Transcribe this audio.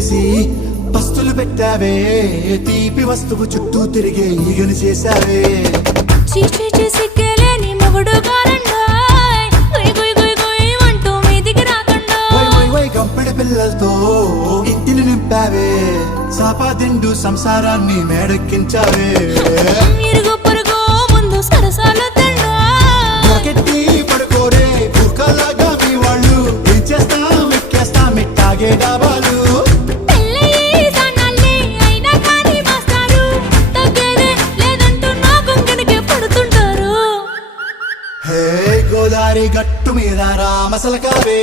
చేసి పస్తులు పెట్టావే, తీపి వస్తువు చుట్టూ తిరిగే ఈగను చేశావే. చీచీ చేసి కేలేని మొగుడు గారండాయ్, గుయ్ గుయ్ గుయ్ గుయ్ అంటూ మీదికి రాకుండా గంపెడి పిల్లలతో ఇంటిని నింపావే, సాపాదిండు సంసారాన్ని మేడెక్కించావే. ఇరుగు పొరుగు ముందు సరసాలు కెట్టి పడుకోరే కుక్కలాగా మీ వాళ్ళు, ఏం చేస్తాం ఎక్కేస్తాం మిట్టాగే డాబాలు. హే గోదారి గట్టు మీద రామసలకావే,